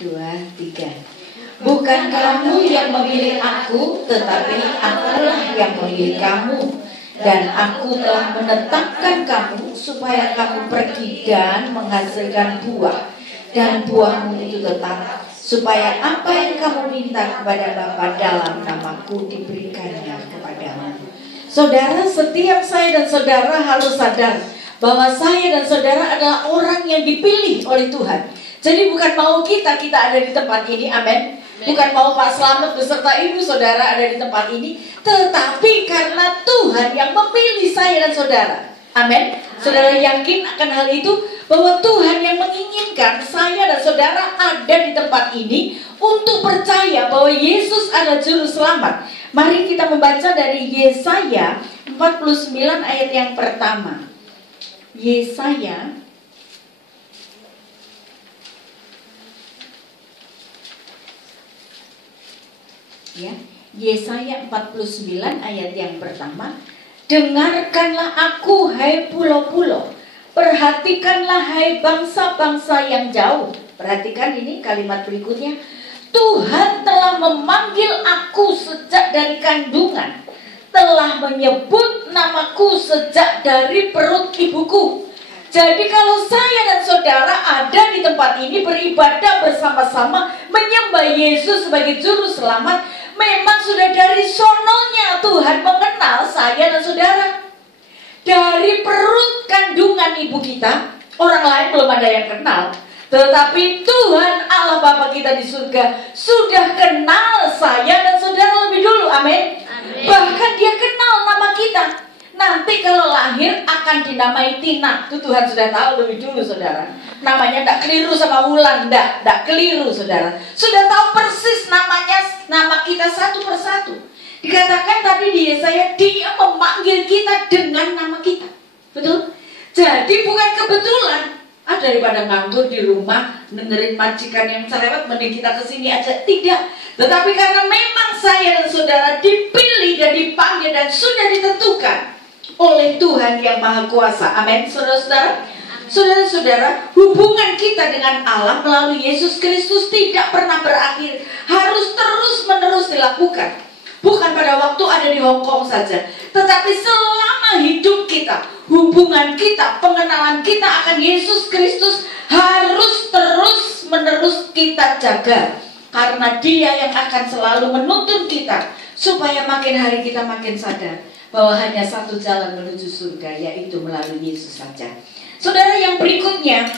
2, 3. Bukan kamu yang memilih aku, tetapi akulah yang memilih kamu. Dan aku telah menetapkan kamu supaya kamu pergi dan menghasilkan buah, dan buahmu itu tetap, supaya apa yang kamu minta kepada Bapa dalam namaku diberikannya kepadamu. Saudara, setiap saya dan saudara harus sadar bahwa saya dan saudara adalah orang yang dipilih oleh Tuhan. Jadi bukan mau kita ada di tempat ini, amin. Bukan mau Pak Slamet beserta ibu saudara ada di tempat ini, tetapi karena Tuhan yang memilih saya dan saudara, amin. Saudara yakin akan hal itu, bahwa Tuhan yang menginginkan saya dan saudara ada di tempat ini untuk percaya bahwa Yesus adalah juru selamat. Mari kita membaca dari Yesaya 49 ayat yang pertama. Yesaya Yesaya 49 ayat yang pertama. Dengarkanlah aku, hai pulau-pulau, perhatikanlah hai bangsa-bangsa yang jauh. Perhatikan ini kalimat berikutnya. Tuhan telah memanggil aku sejak dari kandungan, telah menyebut namaku sejak dari perut ibuku. Jadi kalau saya dan saudara ada di tempat ini beribadah bersama-sama menyembah Yesus sebagai juru selamat, memang sudah dari sononya Tuhan mengenal saya dan saudara. Dari perut kandungan ibu kita, orang lain belum ada yang kenal, tetapi Tuhan Allah Bapa kita di surga sudah kenal saya dan saudara lebih dulu, amin. Bahkan dia kenal nama kita. Nanti kalau lahir akan dinamai Tina, itu Tuhan sudah tahu lebih dulu saudara. Namanya tidak keliru sama Wulan, tidak keliru saudara. Sudah tahu persis namanya, nama kita satu persatu. Dikatakan tadi di Yesaya, dia memanggil kita dengan nama kita. Betul? Jadi bukan kebetulan. Daripada nganggur di rumah dengerin majikan yang cerewet, mending kita kesini aja. Tidak. Tetapi karena memang saya dan saudara dipilih dan dipanggil dan sudah ditentukan oleh Tuhan yang Maha Kuasa. Amin, saudara-saudara. Saudara-saudara, hubungan kita dengan Allah melalui Yesus Kristus tidak pernah berakhir. Harus terus-menerus dilakukan. Bukan pada waktu ada di Hong Kong saja, tetapi selama hidup kita, hubungan kita, pengenalan kita akan Yesus Kristus harus terus-menerus kita jaga. Karena Dia yang akan selalu menuntun kita, supaya makin hari kita makin sadar bahwa hanya satu jalan menuju surga, yaitu melalui Yesus saja. Saudara, yang berikutnya,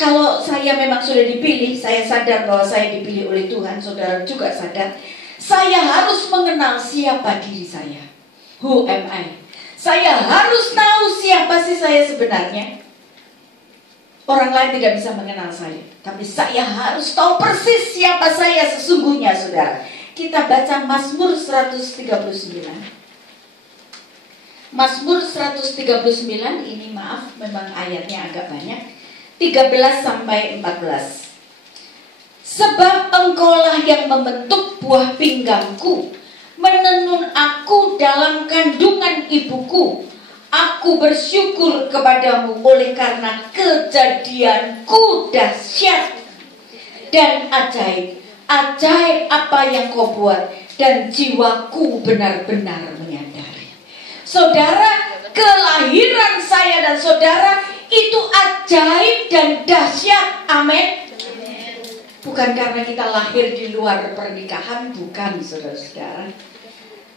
kalau saya memang sudah dipilih, saya sadar bahwa saya dipilih oleh Tuhan. Saudara juga sadar, saya harus mengenal siapa diri saya. Who am I? Saya harus tahu siapa sih saya sebenarnya. Orang lain tidak bisa mengenal saya, tapi saya harus tahu persis siapa saya sesungguhnya, saudara. Kita baca Mazmur 139. Mazmur 139 ini, maaf, memang ayatnya agak banyak, 13 sampai 14. Sebab engkaulah yang membentuk buah pinggangku, menenun aku dalam kandungan ibuku. Aku bersyukur kepadamu oleh karena kejadianku dahsyat dan ajaib. Ajaib apa yang kau buat, dan jiwaku benar-benar menyadari. Saudara, kelahiran saya dan saudara itu ajaib dan dahsyat, amin. Bukan karena kita lahir di luar pernikahan, bukan, saudara-saudara.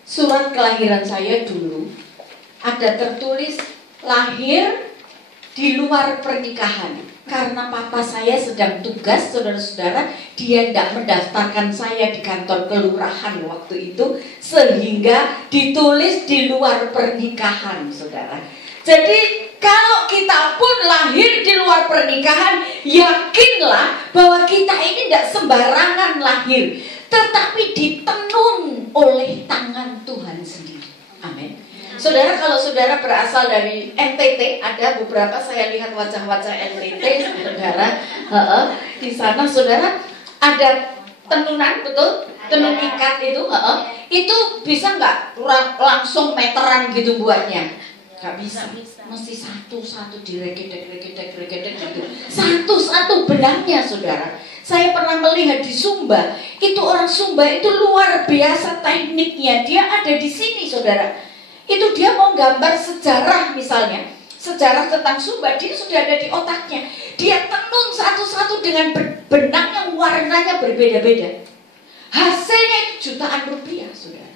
Surat kelahiran saya dulu ada tertulis lahir di luar pernikahan. Karena papa saya sedang tugas, saudara-saudara, dia tidak mendaftarkan saya di kantor kelurahan waktu itu, sehingga ditulis di luar pernikahan, saudara. Jadi kalau kita pun lahir di luar pernikahan, yakinlah bahwa kita ini tidak sembarangan lahir, tetapi ditenun oleh tangan Tuhan sendiri. Amin. Saudara, kalau saudara berasal dari NTT, ada beberapa saya lihat wajah-wajah NTT, saudara. Di sana saudara ada tenunan, betul? Tenun ikat itu, itu bisa nggak langsung meteran gitu buatnya? Gak bisa, mesti satu-satu diregedek gitu. Satu-satu benangnya, saudara. Saya pernah melihat di Sumba, itu orang Sumba itu luar biasa tekniknya. Dia ada di sini, saudara. Itu dia mau gambar sejarah misalnya, sejarah tentang Sumba, dia sudah ada di otaknya. Dia tenun satu-satu dengan benang yang warnanya berbeda-beda. Hasilnya itu jutaan rupiah, saudara.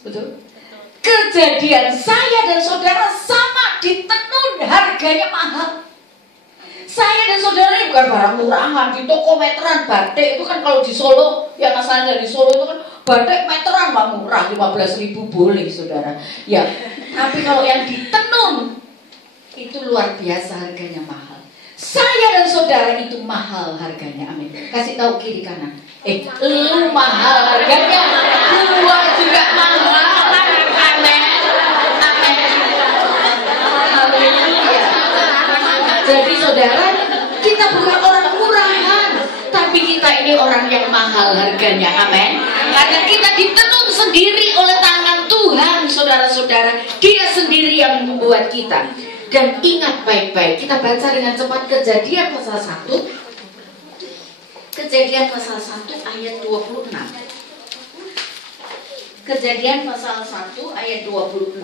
Betul? Kejadian saya dan saudara sama, ditenun, harganya mahal. Saya dan saudara ini bukan barang murahan, di toko meteran batik itu kan kalau di Solo, yang asalnya di Solo itu kan batik meteran mah murah, 15.000 boleh, saudara. Ya, tapi kalau yang ditenun itu luar biasa harganya mahal. Saya dan saudara itu mahal harganya, amin. Kasih tahu kiri kanan. Lu mahal harganya, gua juga mahal. Jadi saudara, kita bukan orang murahan, tapi kita ini orang yang mahal harganya, amin. Karena kita ditenun sendiri oleh tangan Tuhan, saudara-saudara. Dia sendiri yang membuat kita. Dan ingat baik-baik, kita baca dengan cepat Kejadian pasal 1. Kejadian pasal 1 ayat 26. Kejadian pasal 1 ayat 26.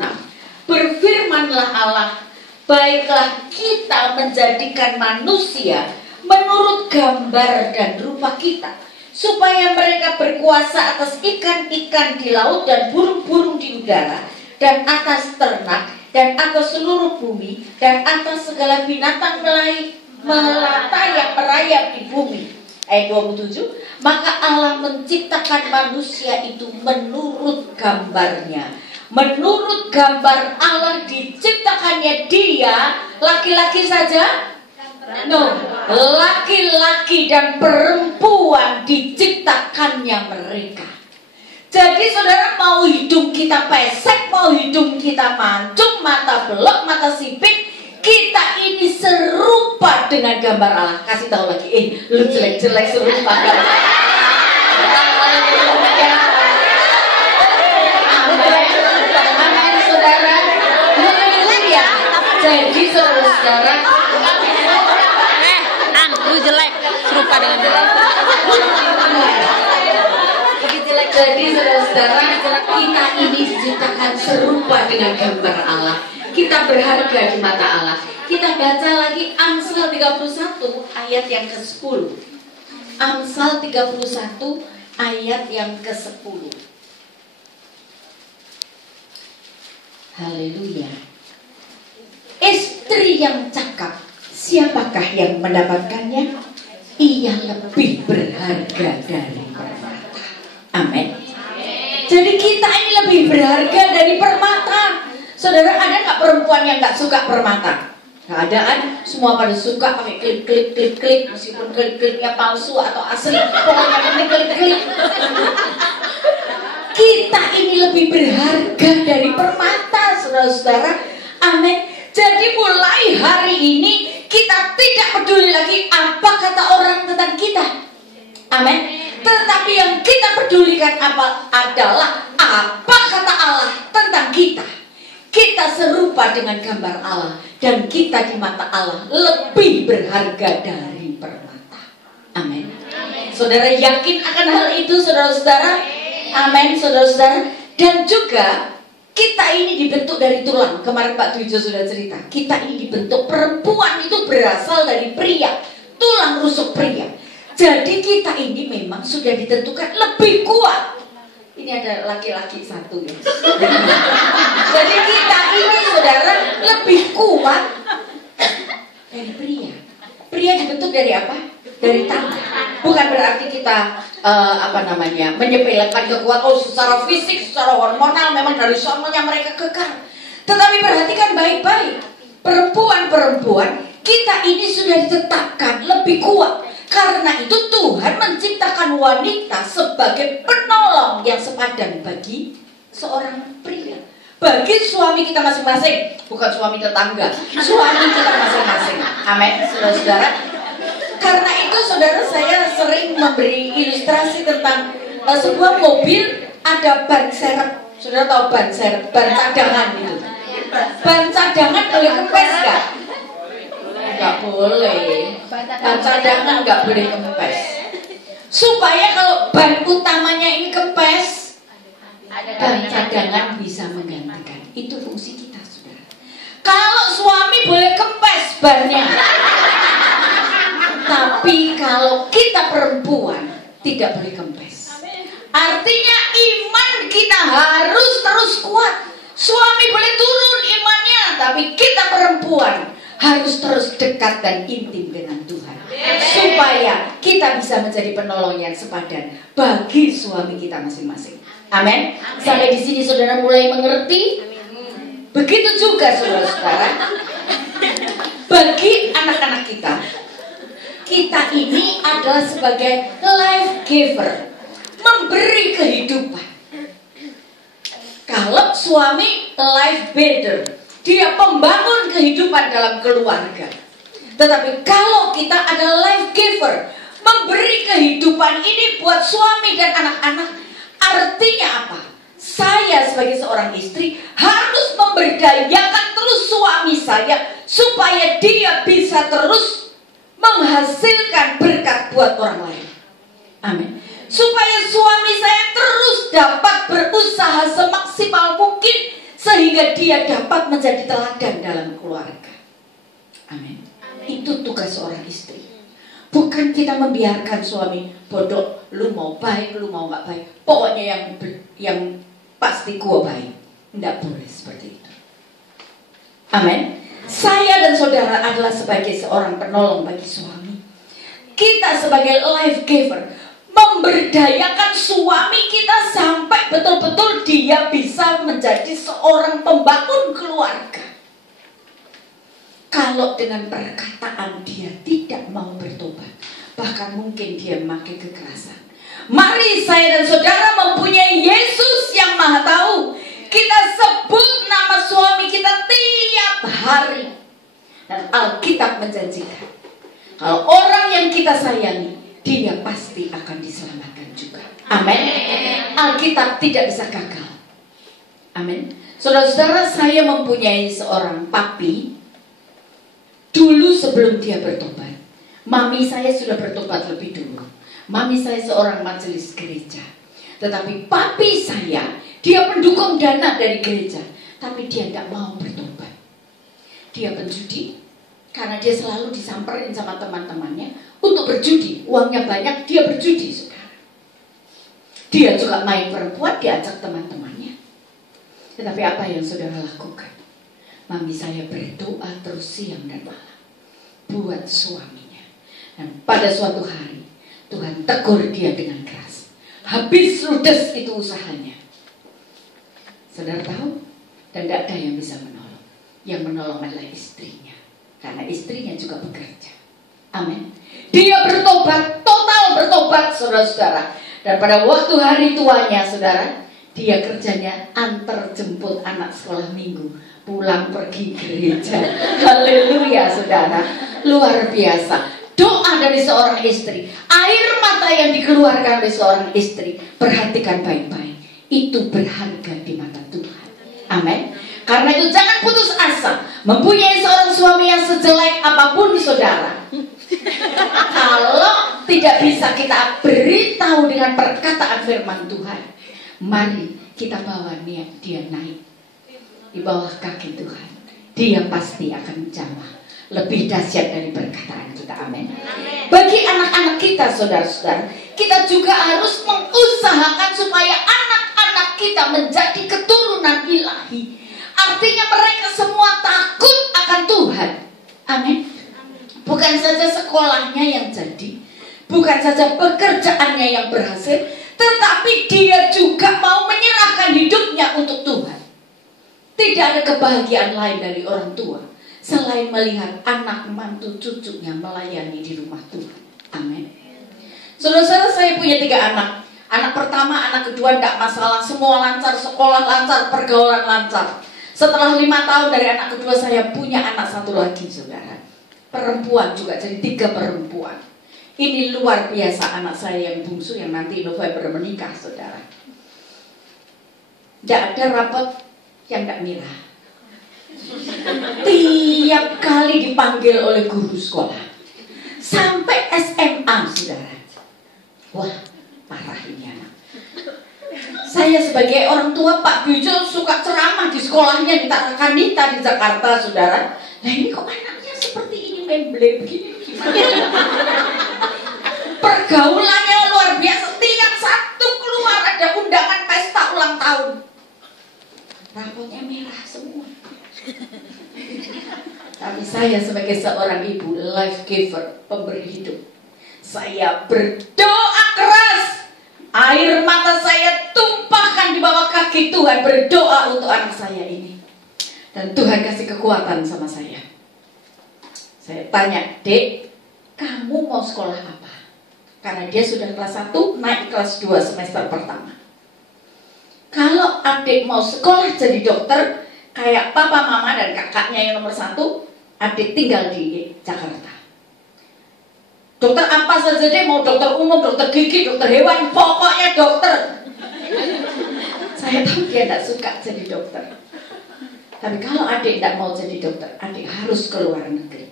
Berfirmanlah Allah, baiklah kita menjadikan manusia menurut gambar dan rupa kita, supaya mereka berkuasa atas ikan-ikan di laut dan burung-burung di udara, dan atas ternak, dan atas seluruh bumi, dan atas segala binatang melata yang merayap di bumi. Ayat 27, maka Allah menciptakan manusia itu menurut gambarnya. Menurut gambar Allah diciptakannya dia, laki-laki saja? No, laki-laki dan perempuan diciptakannya mereka. Jadi saudara, mau hidung kita pesek, mau hidung kita mancung, mata belok, mata sipit, kita ini serupa dengan gambar Allah. Kasih tahu lagi, lu jelek-jelek serupa gambar Allah. Jadi saudara, lu jelek serupa dengan jelek. Jadi saudara, kita ini diciptakan serupa dengan gambar Allah. Kita berharga di mata Allah. Kita baca lagi Amsal 31 ayat yang ke-10. Amsal 31 ayat yang ke-10. Haleluya. Istri yang cakap, siapakah yang mendapatkannya? Ia lebih berharga dari permata. Amin. Jadi kita ini lebih berharga dari permata. Saudara, ada nggak perempuan yang nggak suka permata? Nggak ada kan? Semua pada suka pakai klip, meskipun klipnya palsu atau asli, pokoknya penting klip. Kita ini lebih berharga dari permata, saudara-saudara. Amin. Jadi mulai hari ini kita tidak peduli lagi apa kata orang tentang kita. Amin. Tetapi yang kita pedulikan adalah apa kata Allah tentang kita. Kita serupa dengan gambar Allah, dan kita di mata Allah lebih berharga dari permata. Amin. Saudara yakin akan hal itu, saudara-saudara? Amin, saudara-saudara. Dan juga kita ini dibentuk dari tulang. Kemarin Pak Tujo sudah cerita, kita ini dibentuk, perempuan itu berasal dari pria, tulang rusuk pria. Jadi kita ini memang sudah ditentukan lebih kuat. Ini ada laki-laki satu ya. Jadi kita ini saudara lebih kuat dari pria. Pria dibentuk dari apa? Dari tangan. Bukan berarti kita menyepelekan kekuatan secara fisik, secara hormonal, memang dari sononya mereka kekal. Tetapi perhatikan baik-baik, perempuan-perempuan kita ini sudah ditetapkan lebih kuat. Karena itu Tuhan menciptakan wanita sebagai penolong yang sepadan bagi seorang pria, bagi suami kita masing-masing, bukan suami tetangga, suami kita masing-masing. Amin, saudara-saudara. Karena itu saudara, saya sering memberi ilustrasi tentang sebuah mobil ada ban serep. Saudara tahu ban serep, ban cadangan itu. Ban cadangan boleh kempes gak? Nggak boleh. Cadangan nggak boleh kempes. Supaya kalau ban utamanya ini kempes, ban cadangan bisa menggantikan. Itu fungsi kita, saudara. Kalau suami boleh kempes bannya, tapi kalau kita perempuan tidak boleh kempes. Artinya iman kita harus terus kuat. Suami boleh turun imannya, tapi kita perempuan harus terus dekat dan intim dengan Tuhan, supaya kita bisa menjadi penolong yang sepadan bagi suami kita masing-masing. Amin. Sampai di sini saudara mulai mengerti? Begitu juga saudara-saudara, bagi anak-anak kita, kita ini adalah sebagai life giver, memberi kehidupan. Kalau suami life builder, dia pembangun kehidupan dalam keluarga. Tetapi kalau kita adalah life giver, memberi kehidupan ini buat suami dan anak-anak, artinya apa? Saya sebagai seorang istri harus memberdayakan terus suami saya supaya dia bisa terus menghasilkan berkat buat orang lain. Amin. Supaya suami saya terus dapat berusaha semaksimal mungkin sehingga dia dapat menjadi teladan dalam keluarga. Amin. Itu tugas seorang istri. Bukan kita membiarkan suami bodoh, lu mau baik, lu mau nggak baik, pokoknya yang pasti gua baik. Nggak boleh seperti itu. Amin. Saya dan saudara adalah sebagai seorang penolong bagi suami. Kita sebagai life giver memberdayakan suami kita sampai betul-betul dia bisa menjadi seorang pembangun keluarga. Kalau dengan perkataan dia tidak mau bertobat, bahkan mungkin dia memakai kekerasan. Mari saya dan saudara mempunyai Yesus yang Maha Tahu. Kita sebut nama suami kita tiap hari. Dan Alkitab menjanjikan, kalau orang yang kita sayangi, dia pasti akan diselamatkan juga. Amin. Alkitab tidak bisa gagal. Amin. Saudara-saudara, saya mempunyai seorang papi. Dulu sebelum dia bertobat, mami saya sudah bertobat lebih dulu. Mami saya seorang majelis gereja. Tetapi papi saya, dia pendukung dana dari gereja, tapi dia tidak mau bertobat. Dia penjudi, karena dia selalu disamperin sama teman-temannya untuk berjudi. Uangnya banyak, dia berjudi, saudara. Dia juga main perempuan, diajak teman-temannya. Tetapi apa yang saudara lakukan? Mami saya berdoa terus siang dan malam buat suaminya. Dan pada suatu hari Tuhan tegur dia dengan keras. Habis ludes itu usahanya. Saudara tahu? Dan tidak ada yang bisa menolong. Yang menolong adalah istrinya, karena istrinya juga bekerja. Amin. Dia bertobat, total bertobat, saudara-saudara. Dan pada waktu hari tuanya, saudara, dia kerjanya antar jemput anak sekolah minggu, pulang pergi gereja. Haleluya, saudara. Luar biasa. Doa dari seorang istri, air mata yang dikeluarkan dari seorang istri, perhatikan baik-baik, itu berharga di mata Tuhan. Amin. Karena itu jangan putus asa. Mempunyai seorang suami yang sejelek apapun, saudara, kalau tidak bisa kita beritahu dengan perkataan firman Tuhan, mari kita bawa dia naik di bawah kaki Tuhan. Dia pasti akan menjamah lebih dahsyat dari perkataan kita. Amin. Bagi anak-anak kita, saudara-saudara, kita juga harus mengusahakan supaya anak-anak kita menjadi keturunan ilahi. Artinya mereka semua takut akan Tuhan. Amin. Bukan saja sekolahnya yang jadi, bukan saja pekerjaannya yang berhasil, tetapi dia juga mau menyerahkan hidupnya untuk Tuhan. Tidak ada kebahagiaan lain dari orang tua selain melihat anak, mantu, cucunya melayani di rumah Tuhan. Amin. Saudara-saudara, saya punya 3 anak. Anak pertama, anak kedua tidak masalah, semua lancar, sekolah lancar, pergaulan lancar. Setelah 5 tahun dari anak kedua, saya punya anak 1 lagi, saudara. Perempuan juga, jadi 3 perempuan. Ini luar biasa anak saya yang bungsu yang nanti November menikah, saudara. Tidak ada rapot yang tidak mirah. Tiap kali dipanggil oleh guru sekolah. Sampai SMA, saudara. Wah, parah ini anak. Saya sebagai orang tua, Pak Bijo suka ceramah di sekolahnya di Tarakanita di Jakarta, saudara. Nah ini kok anaknya seperti ini, memble begini. Pergaulannya luar biasa. Tiap Sabtu keluar ada undangan pesta ulang tahun. Rambutnya merah semua. Tapi saya sebagai seorang ibu, life giver, pemberi hidup, saya berdoa keras. Air mata saya tumpahkan di bawah kaki Tuhan, berdoa untuk anak saya ini. Dan Tuhan kasih kekuatan sama saya. Saya tanya, Dek, kamu mau sekolah apa? Karena dia sudah kelas 1, naik kelas 2 semester pertama. Kalau adik mau sekolah jadi dokter, kayak papa, mama, dan kakaknya yang nomor 1, adik tinggal di Jakarta. Dokter apa saja deh, mau dokter umum, dokter gigi, dokter hewan, pokoknya dokter. Saya tahu dia tidak suka jadi dokter. Tapi kalau adik tidak mau jadi dokter, adik harus ke luar negeri.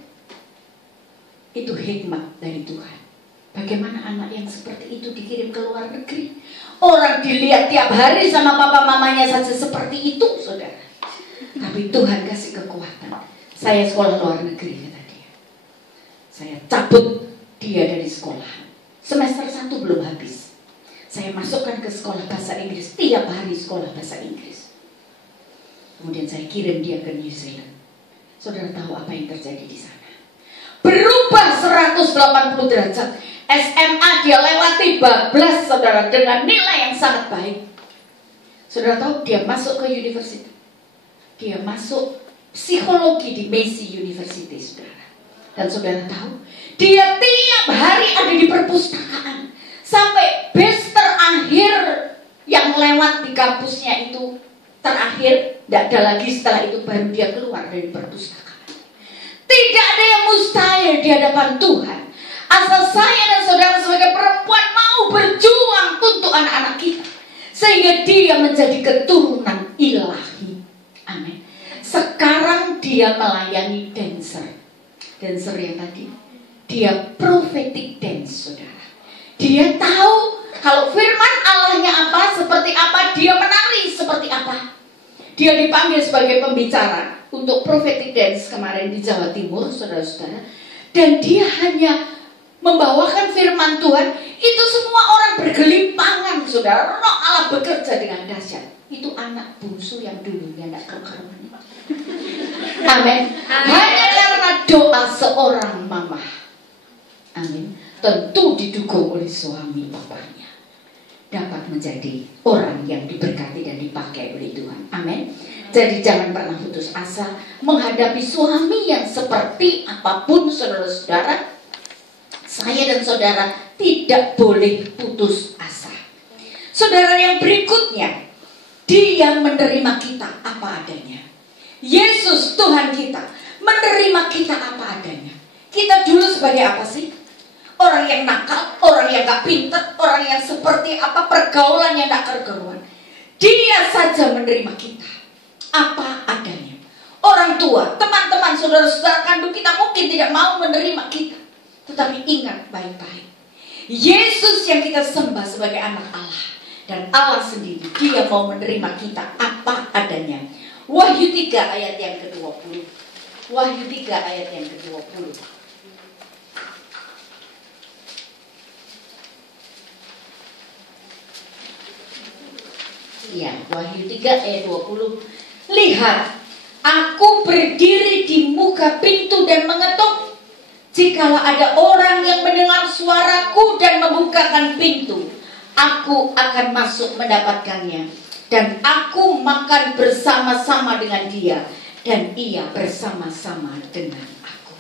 Itu hikmat dari Tuhan. Bagaimana anak yang seperti itu dikirim ke luar negeri? Orang dilihat tiap hari sama papa mamanya saja seperti itu, saudara. Tapi Tuhan kasih kekuatan. Saya sekolah luar negeri, kata dia. Saya cabut dia dari sekolah. Semester 1 belum habis. Saya masukkan ke sekolah bahasa Inggris. Tiap hari sekolah bahasa Inggris. Kemudian saya kirim dia ke New Zealand. Saudara tahu apa yang terjadi di sana? Berubah 180 derajat. SMA dia lewati bablas, saudara, dengan nilai yang sangat baik. Saudara tahu dia masuk ke universitas. Dia masuk psikologi di Massey University, saudara. Dan saudara tahu, dia tiap hari ada di perpustakaan. Sampai batch terakhir yang lewat di kampusnya itu terakhir, tidak ada lagi setelah itu baru dia keluar dari perpustakaan. Tidak ada yang mustahil di hadapan Tuhan. Asal saya dan saudara sebagai perempuan mau berjuang untuk anak-anak kita. Sehingga dia menjadi keturunan ilahi. Amin. Sekarang dia melayani dancer. Dancer yang tadi, dia prophetic dance, saudara. Dia tahu kalau firman Allahnya apa, seperti apa, dia menari seperti apa. Dia dipanggil sebagai pembicara untuk prophetic dance kemarin di Jawa Timur, saudara-saudara. Dan dia hanya membawakan firman Tuhan. Itu semua orang bergelimpangan, saudara. Roh Allah bekerja dengan dahsyat. Itu anak bungsu yang dulunya tidak kekeruan. Amin. Hanya karena doa seorang mama. Amin. Tentu didukung oleh suami bapaknya, dapat menjadi orang yang diberkati dan dipakai oleh Tuhan. Amin. Jadi jangan pernah putus asa menghadapi suami yang seperti apapun, saudara-saudara. Saya dan saudara tidak boleh putus asa. Saudara, yang berikutnya, dia menerima kita apa adanya. Yesus Tuhan kita menerima kita apa adanya. Kita dulu sebagai apa sih? Orang yang nakal, orang yang gak pintar, orang yang seperti apa, pergaulan yang gak keruan. Dia saja menerima kita apa adanya. Orang tua, teman-teman, saudara-saudara kandung kita mungkin tidak mau menerima kita. Tetapi ingat baik-baik, Yesus yang kita sembah sebagai anak Allah, dan Allah sendiri, dia mau menerima kita apa adanya. Wahyu 3 ayat yang ke-20. Wahyu 3 ayat yang ke-20. Ya, Wahyu 3 ayat 20. Lihat, aku berdiri di muka pintu dan mengetuk. Jikalau ada orang yang mendengar suaraku dan membukakan pintu, aku akan masuk mendapatkannya. Dan aku makan bersama-sama dengan dia, dan ia bersama-sama dengan aku.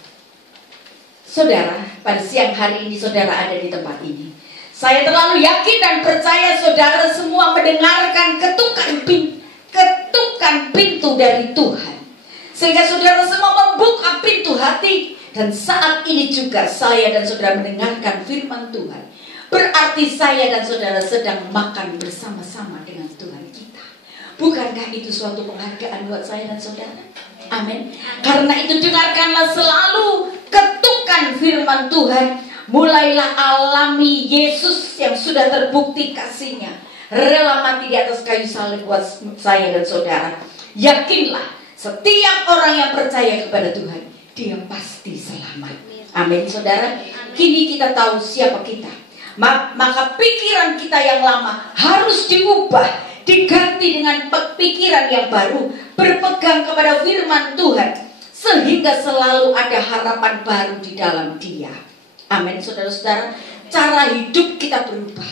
Saudara, pada siang hari ini saudara ada di tempat ini. Saya terlalu yakin dan percaya saudara semua mendengarkan ketukan pintu dari Tuhan. Sehingga saudara semua membuka pintu hati. Dan saat ini juga saya dan saudara mendengarkan firman Tuhan. Berarti saya dan saudara sedang makan bersama-sama dengan Tuhan kita. Bukankah itu suatu penghargaan buat saya dan saudara? Amin. Karena itu dengarkanlah selalu ketukan firman Tuhan. Mulailah alami Yesus yang sudah terbukti kasihnya, rela mati di atas kayu salib buat saya dan saudara. Yakinlah, setiap orang yang percaya kepada Tuhan, dia pasti selamat. Amin, saudara. Kini kita tahu siapa kita. Maka pikiran kita yang lama harus diubah, diganti dengan pikiran yang baru, berpegang kepada firman Tuhan, sehingga selalu ada harapan baru di dalam Dia. Amin, saudara-saudara. Cara hidup kita berubah.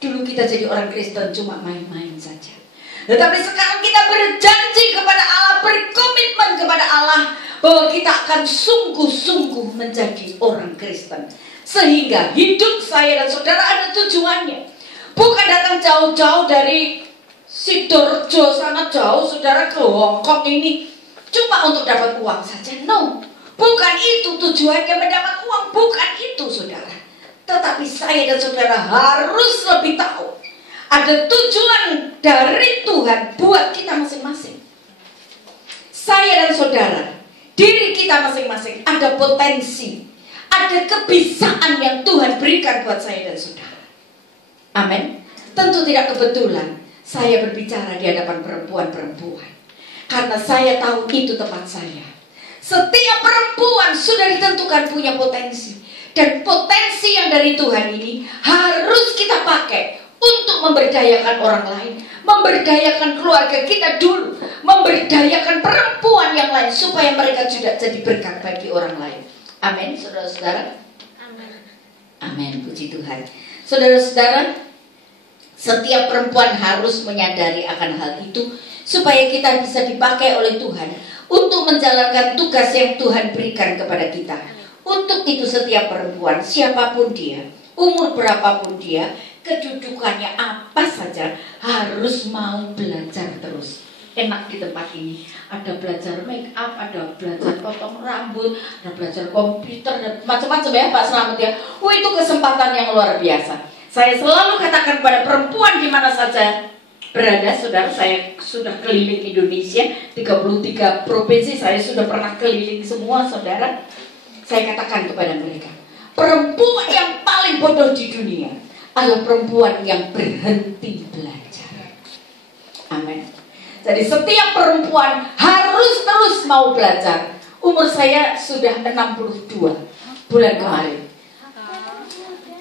Dulu kita jadi orang Kristen cuma main-main saja, tetapi sekarang kita berjanji kepada Allah, berkomitmen kepada Allah, bahwa kita akan sungguh-sungguh menjadi orang Kristen. Sehingga hidup saya dan saudara ada tujuannya. Bukan datang jauh-jauh dari Sidoarjo sana jauh, saudara, ke Hongkong ini cuma untuk dapat uang saja. No, bukan itu tujuannya mendapat uang. Bukan itu, saudara. Tetapi saya dan saudara harus lebih tahu ada tujuan dari Tuhan buat kita masing-masing. Saya dan saudara, diri kita masing-masing ada potensi, ada kebisaan yang Tuhan berikan buat saya dan saudara. Amin. Tentu tidak kebetulan saya berbicara di hadapan perempuan-perempuan, karena saya tahu itu tempat saya. Setiap perempuan sudah ditentukan punya potensi, dan potensi yang dari Tuhan ini harus kita pakai untuk memberdayakan orang lain, memberdayakan keluarga kita dulu, memberdayakan perempuan yang lain, supaya mereka juga jadi berkat bagi orang lain. Amin, saudara-saudara. Amin, puji Tuhan. Saudara-saudara, setiap perempuan harus menyadari akan hal itu, supaya kita bisa dipakai oleh Tuhan untuk menjalankan tugas yang Tuhan berikan kepada kita. Untuk itu setiap perempuan, siapapun dia, umur berapapun dia, kedudukannya apa saja, harus mau belajar terus. Enak di tempat ini, ada belajar make up, ada belajar potong rambut, ada belajar komputer, dan macam-macam ya Pak Slamet ya. Itu kesempatan yang luar biasa. Saya selalu katakan pada perempuan di mana saja berada, saudara, saya sudah keliling Indonesia, 33 provinsi saya sudah pernah keliling semua, saudara. Saya katakan kepada mereka, perempuan yang paling bodoh di dunia adalah perempuan yang berhenti belajar. Amin. Jadi setiap perempuan harus terus mau belajar. Umur saya sudah 62 bulan kemarin.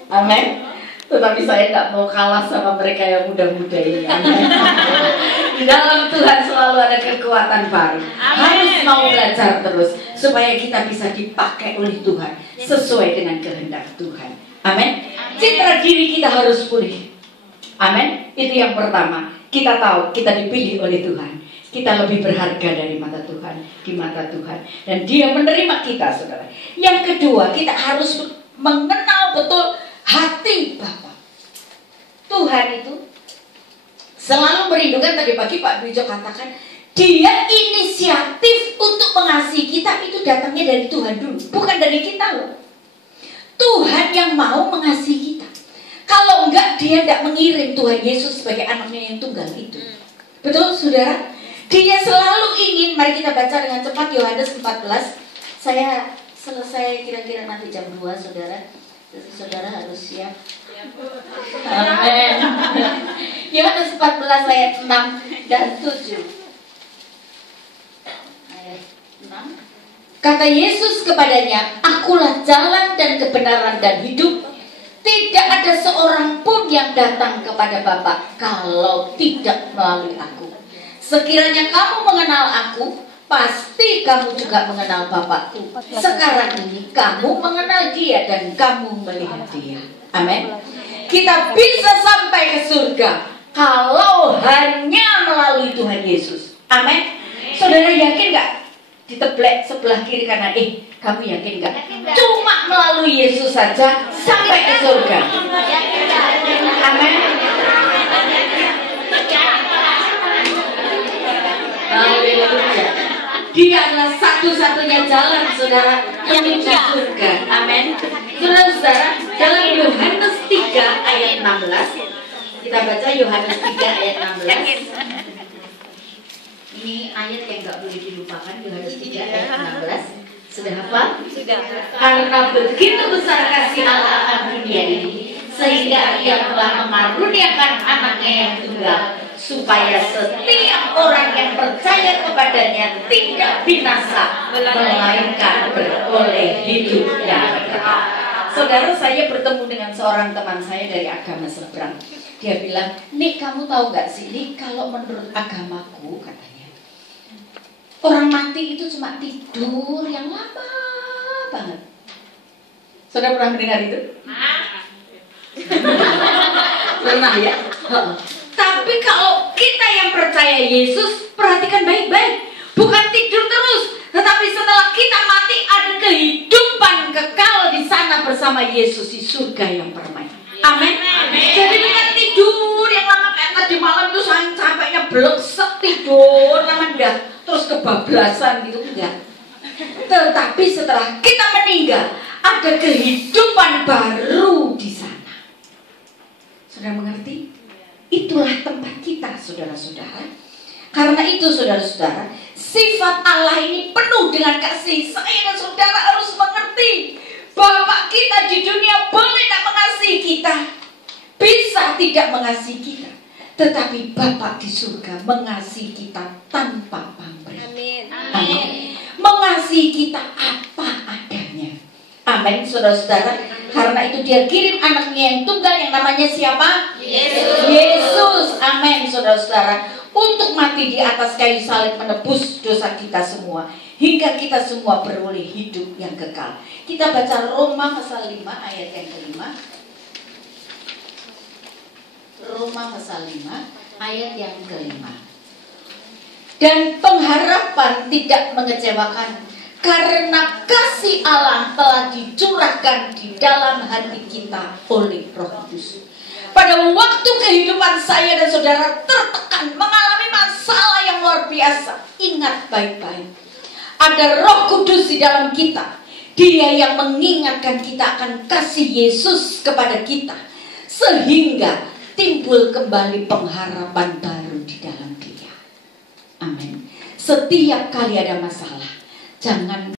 Amin. Tetapi saya tidak mau kalah sama mereka yang muda-muda ini. Di dalam Tuhan selalu ada kekuatan baru. Harus mau belajar terus, supaya kita bisa dipakai oleh Tuhan sesuai dengan kehendak Tuhan. Amin. Citra diri kita harus pulih. Amin. Itu yang pertama. Kita tahu kita dipilih oleh Tuhan. Kita lebih berharga dari mata Tuhan, di mata Tuhan, dan Dia menerima kita, saudara. Yang kedua, kita harus mengenal betul hati Bapa. Tuhan itu selalu merindukan, tadi pagi Pak Bijo katakan, Dia inisiatif untuk mengasihi kita itu datangnya dari Tuhan dulu, bukan dari kita loh. Tuhan yang mau mengasihi kita. Kalau enggak, Dia tidak mengirim Tuhan Yesus sebagai anaknya yang tunggal itu. Betul, saudara? Dia selalu ingin, mari kita baca dengan cepat Yohanes 14. Saya selesai kira-kira nanti jam 2, saudara. Jadi saudara harus siap. Amin. Yohanes 14 ayat 6 dan 7. Ayat 6. Kata Yesus kepadanya, Akulah jalan dan kebenaran dan hidup. Tidak ada seorang pun yang datang kepada Bapa kalau tidak melalui aku. Sekiranya kamu mengenal aku, pasti kamu juga mengenal Bapakku. Sekarang ini kamu mengenal Dia dan kamu melihat Dia. Amin. Kita bisa sampai ke surga kalau hanya melalui Tuhan Yesus. Amin. Saudara yakin gak? Diteblek sebelah kiri kanan. Kamu yakin gak? Cuma melalui Yesus saja sampai ke surga. Amin. Haleluya. Dia adalah satu-satunya jalan, saudara, menuju surga. Amin. Saudara-saudara, dalam Yohanes 3 ayat 16, kita baca Yohanes 3 ayat 16. Ini ayat yang nggak boleh dilupakan, Yohanes 3 ayat 16. Sudah hafal? Sudah. Karena begitu besar kasih Allah akan dunia ini, sehingga Ia telah mengaruniakan anaknya yang tunggal, supaya setiap orang yang percaya kepadanya tidak binasa, melainkan beroleh hidup yang kekal. Saudara, saya bertemu dengan seorang teman saya dari agama seberang. Dia bilang, "Nik, kamu tahu gak sih, Nik, kalau menurut agamaku," katanya, orang mati itu cuma tidur yang lama banget. Saudara pernah mendengar itu? Pernah ya? Tapi kalau kita yang percaya Yesus, perhatikan baik-baik. Bukan tidur terus, tetapi setelah kita mati ada kehidupan kekal di sana bersama Yesus di surga yang permai. Amin. Jadi bukan tidur yang lama kayak tadi malam itu saya capeknya bleksek tidur lama dah terus kebablasan gitu, enggak. Tetapi setelah kita meninggal ada kehidupan baru di sana. Saudara mengerti? Itulah tempat kita, saudara-saudara. Karena itu, saudara-saudara, sifat Allah ini penuh dengan kasih. Saya dan saudara harus mengerti, Bapak kita di dunia boleh tidak mengasihi kita, bisa tidak mengasihi kita, tetapi Bapak di surga mengasihi kita tanpa pamrih. Amin. Amin. Mengasihi kita apa adanya. Amin, saudara-saudara. Karena itu Dia kirim anaknya yang tunggal yang namanya siapa? Yesus. Yesus. Amin, saudara-saudara. Untuk mati di atas kayu salib menebus dosa kita semua, hingga kita semua beroleh hidup yang kekal. Kita baca Roma pasal 5 ayat yang kelima. Roma pasal 5 ayat yang kelima. Dan pengharapan tidak mengecewakan, karena kasih Allah telah dicurahkan di dalam hati kita oleh Roh Kudus. Pada waktu kehidupan saya dan saudara tertekan, mengalami masalah yang luar biasa, ingat baik-baik, ada Roh Kudus di dalam kita. Dia yang mengingatkan kita akan kasih Yesus kepada kita, sehingga timbul kembali pengharapan baru di dalam Dia. Amin. Setiap kali ada masalah, jangan